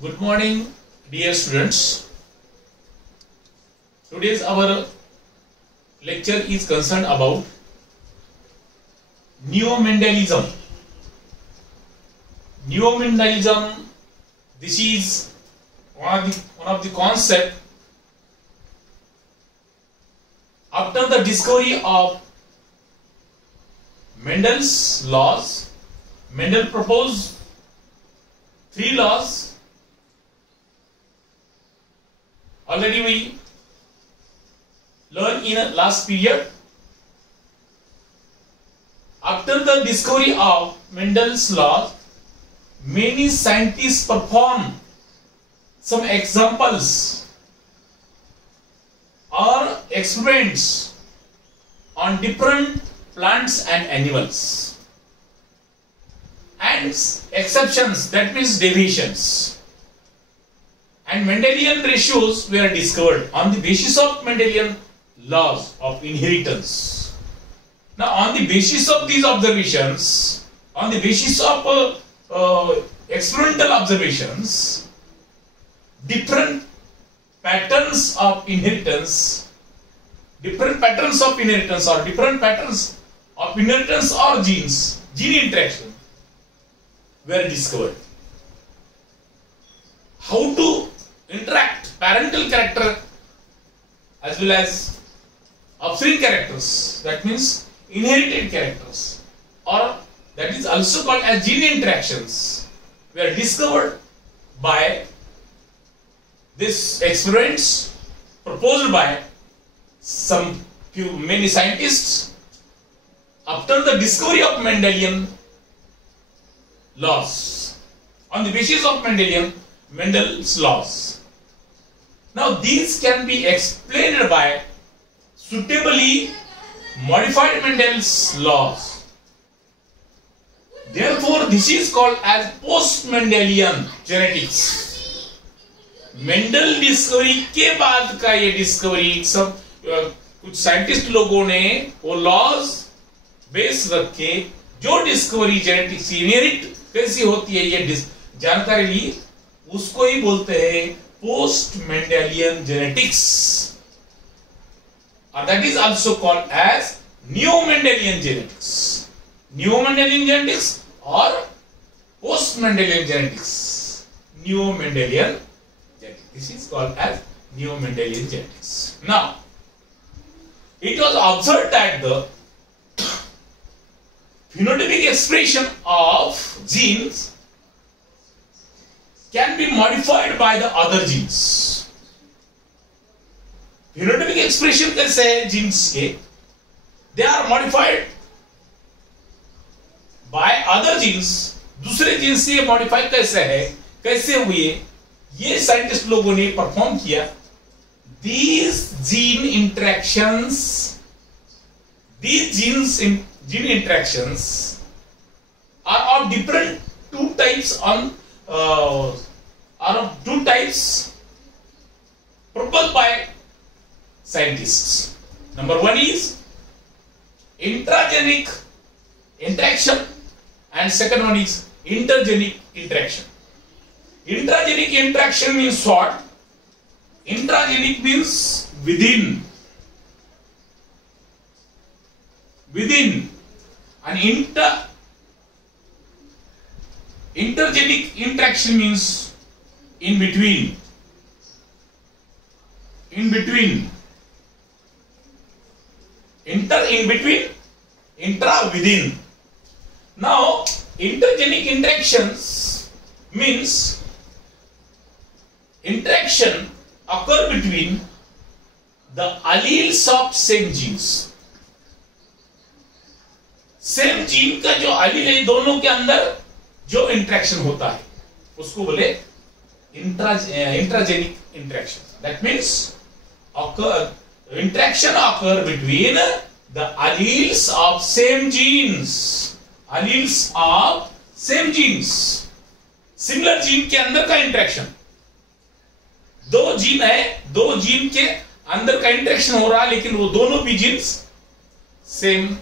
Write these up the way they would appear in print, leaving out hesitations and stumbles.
Good morning, dear students. Today's our lecture is concerned about Neo-Mendelism. Neo-Mendelism, this is one of the concept after the discovery of Mendel's laws. Mendel proposed 3 laws. Already we learned in a last period. After the discovery of Mendel's laws, many scientists performed some examples or experiments on different plants and animals. And exceptions, that means deviations. And Mendelian ratios were discovered on the basis of Mendelian laws of inheritance. Now, on the basis of these observations, on the basis of experimental observations, different patterns of inheritance or genes, gene interaction were discovered. How to interact parental character as well as upstream characters, that means inherited characters, or that is also called as gene interactions, were discovered by these experiments proposed by many scientists after the discovery of Mendelian laws, on the basis of Mendel's laws. Now these can be explained by suitably modified Mendel's laws. Therefore, this is called as post-Mendelian genetics. Mendel discovery के बाद का ये discovery सब कुछ scientist लोगों ने वो laws base रख के जो डिस्कवरी जेनेटिक्स इनहेरिट कैसी होती है ये जानकारी ली, उसको ही बोलते हैं पोस्ट मेंडेलियन जेनेटिक्स, और that is also called as new Mendelian genetics. New Mendelian genetics और post Mendelian genetics. New Mendelian genetics, this is called as new Mendelian genetics. Now it was observed that the phenotypic expression of genes can be modified by the other genes. Phenotypic expression कैसे है genes के? They are modified by other genes. दूसरे genes से modify कैसे है? कैसे हुए? ये साइंटिस्ट लोगों ने परफॉर्म किया. These gene interactions are of different two types proposed by scientists. Number one is intragenic interaction and second one is intergenic interaction. Intragenic interaction means what? Intragenic means within, and intergenic interaction means in between, intra within. Now intergenic interactions means interaction occur between the alleles of same genes. Same gene का जो allele है दोनों के अंदर जो interaction होता है उसको बोले intragenic interaction. That means interaction occur between the alleles of same genes. Similar gene के अंदर का इंटरेक्शन. दो जीन है, दो जीन के अंदर का इंटरेक्शन हो रहा है, लेकिन वो दोनों भी जीन्स सेम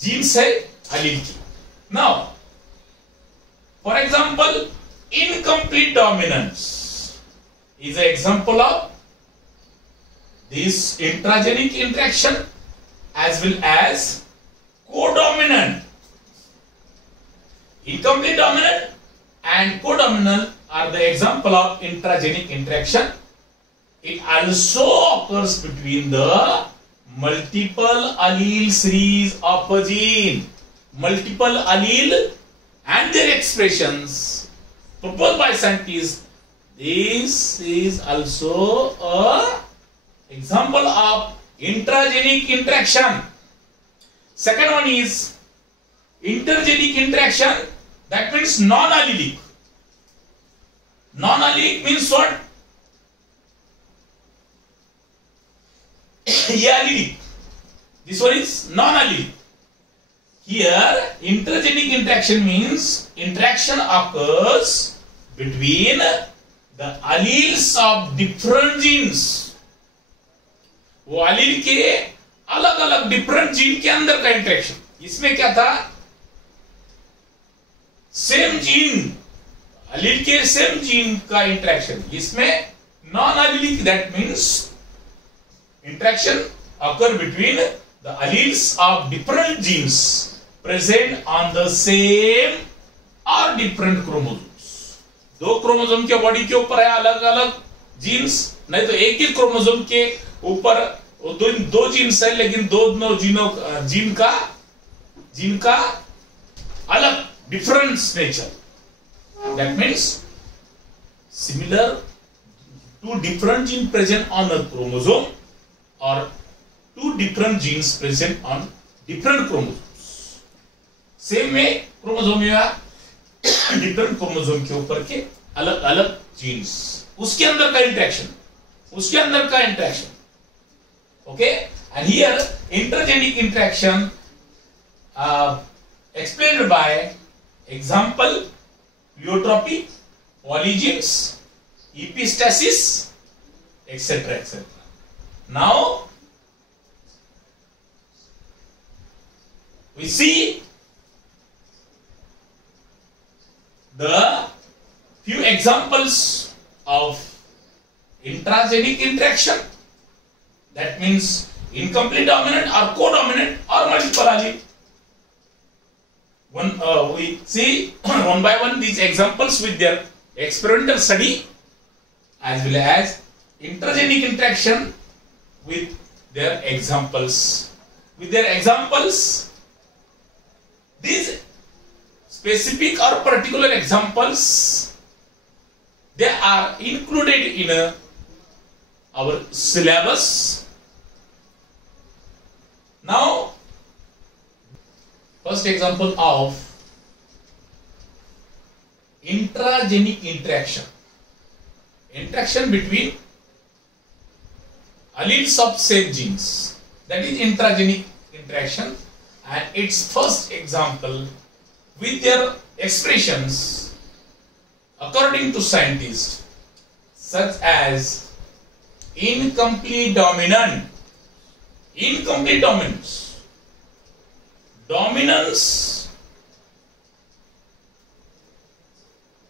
जीन्स है एलील की. Now for example incomplete dominance is an example of this intragenic interaction as well as codominant. Incomplete dominant and codominant are the example of intragenic interaction. It also occurs between the multiple allele series of a gene. Multiple allele and their expressions proposed by scientists. This is also a example of intragenic interaction. Second one is intergenic interaction. That means non-allelic. Non-allelic means what? Allelic. This one is non-allelic. Here, intergenic interaction means interaction occurs between the alleles of different genes. वो allele के अलग अलग different gene के अंदर का interaction. इसमें क्या था? Same gene, allele के same gene का interaction. इसमें non-allelic, that means interaction occur between the alleles of different genes present on the same or different chromosomes. दो क्रोमोसोम के बॉडी के ऊपर है अलग अलग जीन्स, नहीं तो एक ही क्रोमोसोम के ऊपर दो जीन्स है, लेकिन दो जीन का अलग different nature. That means similar two different genes present on a chromosome or two different genes present on different chromosomes. Same में क्रोमोसोम या different क्रोमोसोम के ऊपर के अलग अलग जीन्स, उसके अंदर का interaction. Okay, and here intergenic interaction explained by example pleiotropy, polygenes, epistasis, etc. etc. Now we see the few examples of intragenic interaction. That means incomplete dominant or codominant or multiple allele. We see one by one these examples with their experimental study as well as intergenic interaction with their examples. These specific or particular examples, they are included in our syllabus. Now, first example of intragenic interaction. Interaction between alleles of same genes. That is intragenic interaction, and its first example with their expressions according to scientists such as incomplete dominance, dominance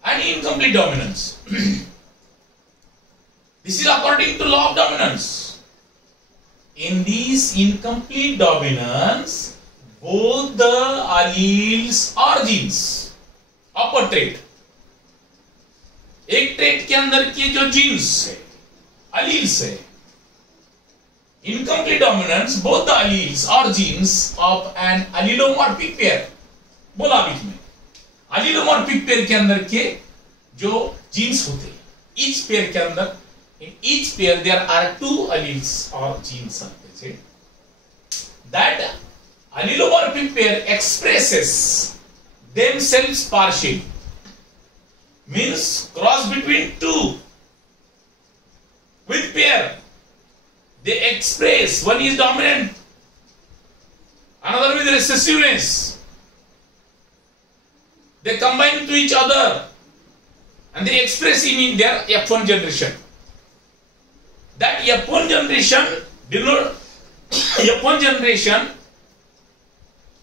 and incomplete dominance. This is according to law of dominance. In this incomplete dominance, both the alleles or genes of a trait, एक trait के अंदर के जो jeans है, alleles है, incomplete dominance, both the alleles or genes of an allelomorphic pair. बोला बीच में allelomorphic pair के अंदर के जो जीन्स होते हैं, each pair के अंदर, in each pair there are two alleles or genes are present. That allelomorphic pair expresses themselves partially, means cross between two with pair. They express, one is dominant, another with recessiveness. They combine to each other and they express in their F1 generation. That F1 generation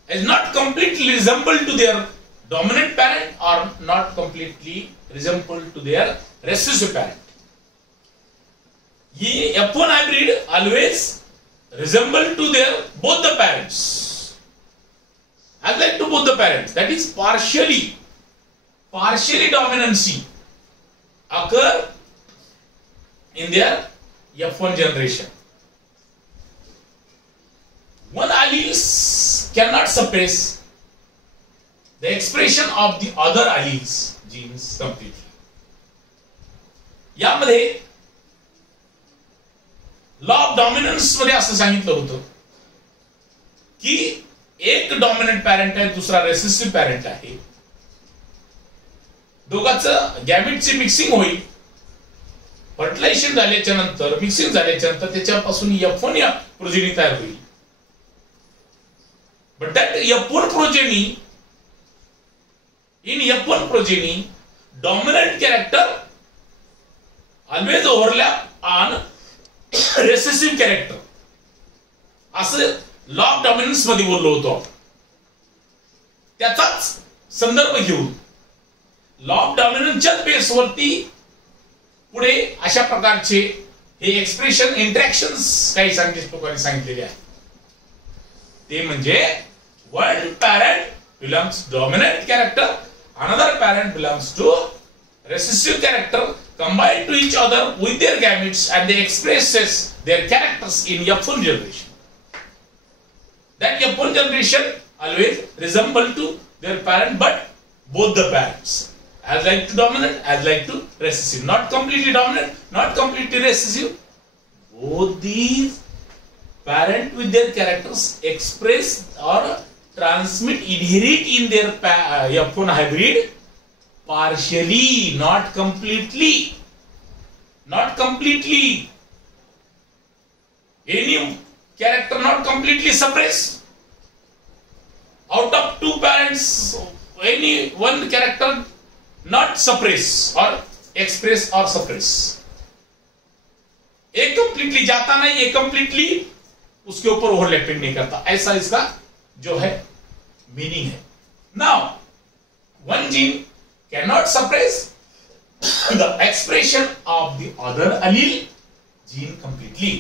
is not completely resembled to their dominant parent are not completely resemble to their recessive parent. Ye F1 hybrid always resemble to their both the parents. Alike to both the parents. That is partially dominancy occur in their F1 generation. One alleles cannot suppress the expression of the other alleles genes completely. यामध्ये law of dominance मध्ये असं सांगितलं होतं की एक dominant parent आहे, दुसरा recessive parent आहे. दोघांचं गॅमेटची मिक्सिंग होईल. फर्टिलायझेशन झाल्याच्या नंतर, मिक्सिंग झाल्याच्या नंतर त्याच्यापासून F1 प्रोजेनी तयार होईल. But that F1 progeny, in F1 progeny, dominant character always overlap on recessive character. असं लॉ ऑफ डॉमिनन्स मध्ये बोललो होतो आपण. त्याचाच संदर्भ घेऊन लॉ ऑफ डॉमिनन्सच्या बेसवरती पुढे अशा प्रकारचे हे एक्सप्रेशन इंटरॅक्शन्स काही सायंटिस्ट लोकांनी सांगितलेले आहेत. ते म्हणजे one parent belongs to dominant character, another parent belongs to recessive character, combined to each other with their gametes, and they expresses their characters in F1 generation. That F1 generation always resemble to their parent, but both the parents, as like to dominant, as like to recessive, not completely dominant, not completely recessive. Both these parent with their characters express or transmit, inherit in their F1 hybrid partially, not completely. Not completely. Any character not completely suppressed. Out of two parents, any one character not suppress or express or suppress. एक completely जाता नहीं, एक completely उसके ऊपर overlapping नहीं करता. ऐसा इसका जो है मीनिंग है. Now one gene can not suppress the expression of the other allele gene completely.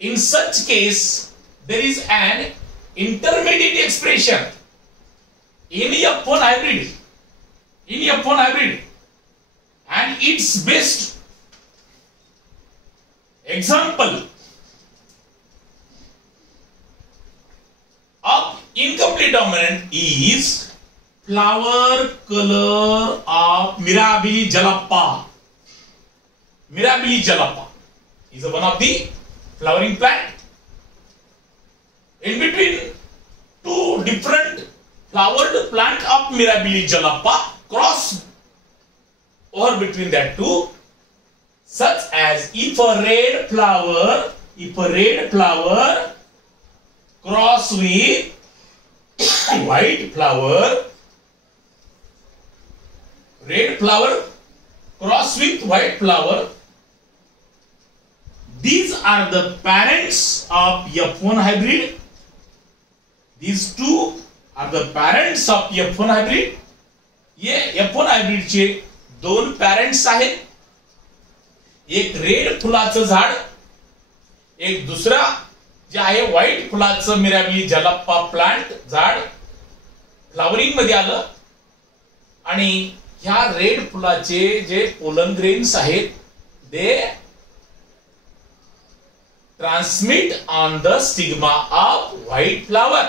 In such case, there is an intermediate expression in F1 hybrid. In F1 hybrid, and its best example of incomplete dominant is flower color of Mirabile jalapa. Mirabile jalapa is one of the flowering plant. In between two different flowered plant of Mirabile jalapa, cross over between that two, such as if a red flower cross with white flower, red flower cross with white flower, these are the parents of F1 hybrid. These two are the parents of F1 hybrid. ये F1 hybrid चे दोन parents आहेत. एक red फुलाचं झाड, एक दुसरा जे आहे व्हाईट फुलाचं मिराबिली जलाप्पा प्लांट झाड फ्लावरिंग मध्ये आलं. आणि ह्या रेड फुलाचे जे पोलन ग्रेन्स आहेत they transmit on the stigma of white flower.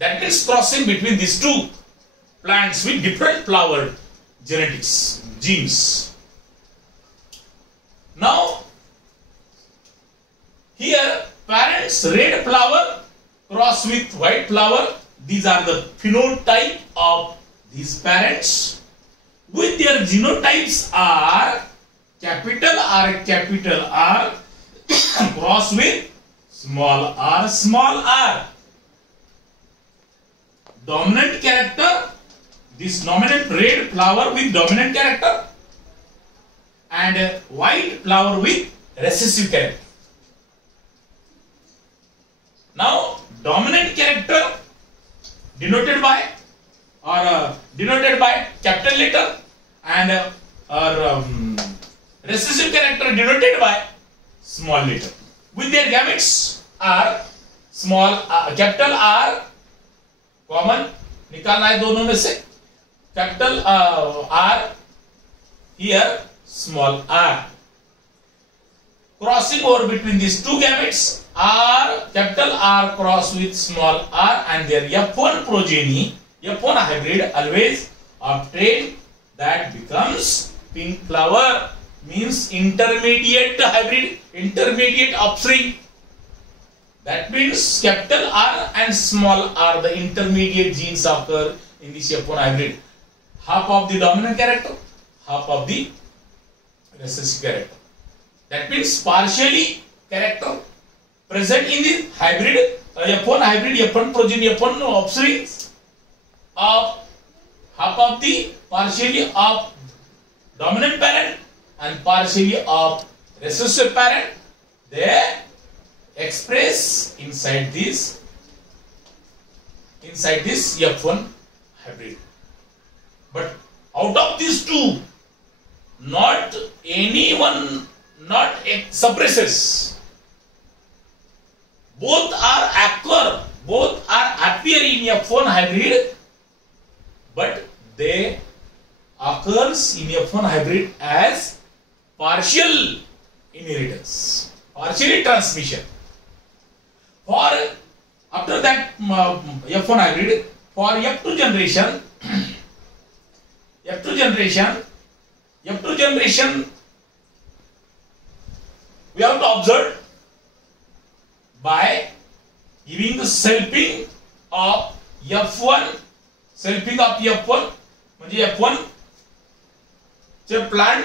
That means crossing between these two plants with different flower genetics, genes. Now, here parents red flower cross with white flower. These are the phenotype of these parents. With their genotypes are capital R cross with small r. Dominant character, this dominant red flower with dominant character, and white flower with recessive character. Now, dominant character denoted by are denoted by capital letter, and recessive character denoted by small letter. With their gametes are small capital R common निकालना है दोनों में से. Capital R here small r. Crossing over between these two gametes are capital R cross with small r, and their F1 progeny, F1 hybrid always obtain that becomes pink flower, means intermediate hybrid, intermediate offspring. That means capital R and small r, the intermediate genes occur in this F1 hybrid. Half of the dominant character, half of the recessive character. That means partially character present in the hybrid, F1 hybrid, F1 progeny, F1 offspring of half of the partially of dominant parent and partially of recessive parent. They express inside this F1 hybrid. But out of these two, not anyone, not suppresses. Both are appear in F1 hybrid, but they occurs in F1 hybrid as partial inheritance, partially transmission. For after that F1 hybrid, for F2 generation, we have to observe by giving the selfing of F1, म्हणजे F1 चे plant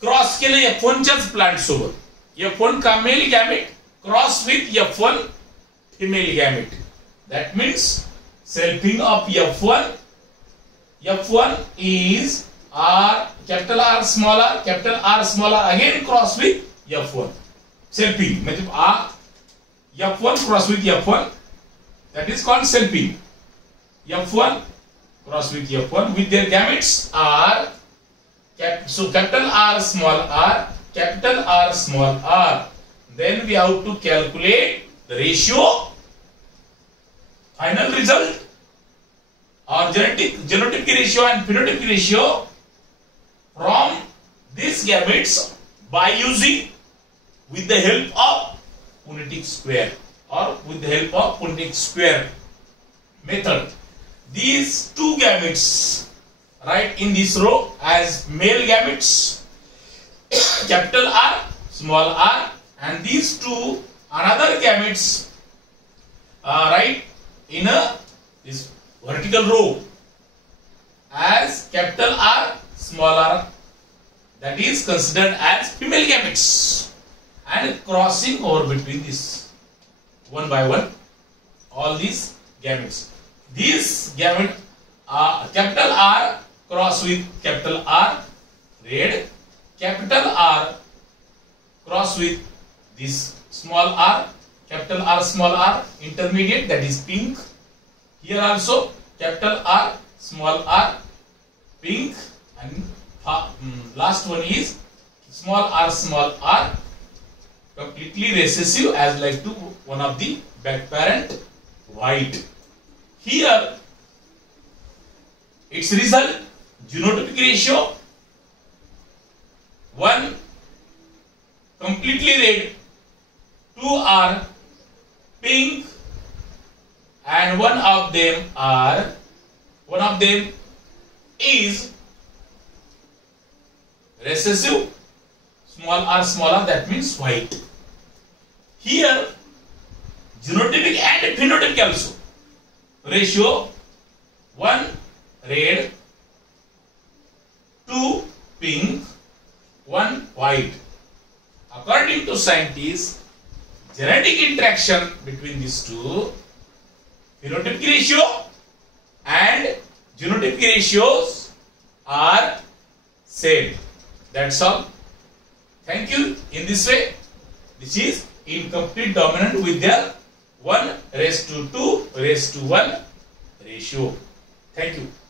cross केले F1 च्याच plant सोबत, F1 का mail gamete cross with F1 female gamete. That means selfing of F1 is R, capital R small r, capital R small r again cross with F1. Selfing, मतलब F1 cross with F1, that is called selfing. F1 cross with F1 with their gametes are so capital R small r, capital R small r. Then we have to calculate the ratio, final result, or genotypic ratio and phenotypic ratio from these gametes by using with the help of Punnett square or with the help of Punnett square method. These two gametes right in this row as male gametes, capital R, small r, and these two another gametes right in this vertical row as capital R, small r, that is considered as female gametes, and crossing over between this one by one all these gametes. These gametes are capital R cross with capital R red, capital R cross with this small r, capital R small r intermediate, that is pink. Here also capital R small r pink, and last one is small r completely recessive as like to one of the back parent white. Here its result genotypic ratio 1 completely red, 2 are pink, and one of them is recessive small r, that means white. Here genotypic and phenotypic also ratio 1 red, 2 pink, 1 white. According to scientists, genetic interaction between these two, phenotypic ratio and genotypic ratios are same. That's all. Thank you. In this way, this is incomplete dominant with their 1 raised to 2 raised to 1 ratio. Thank you.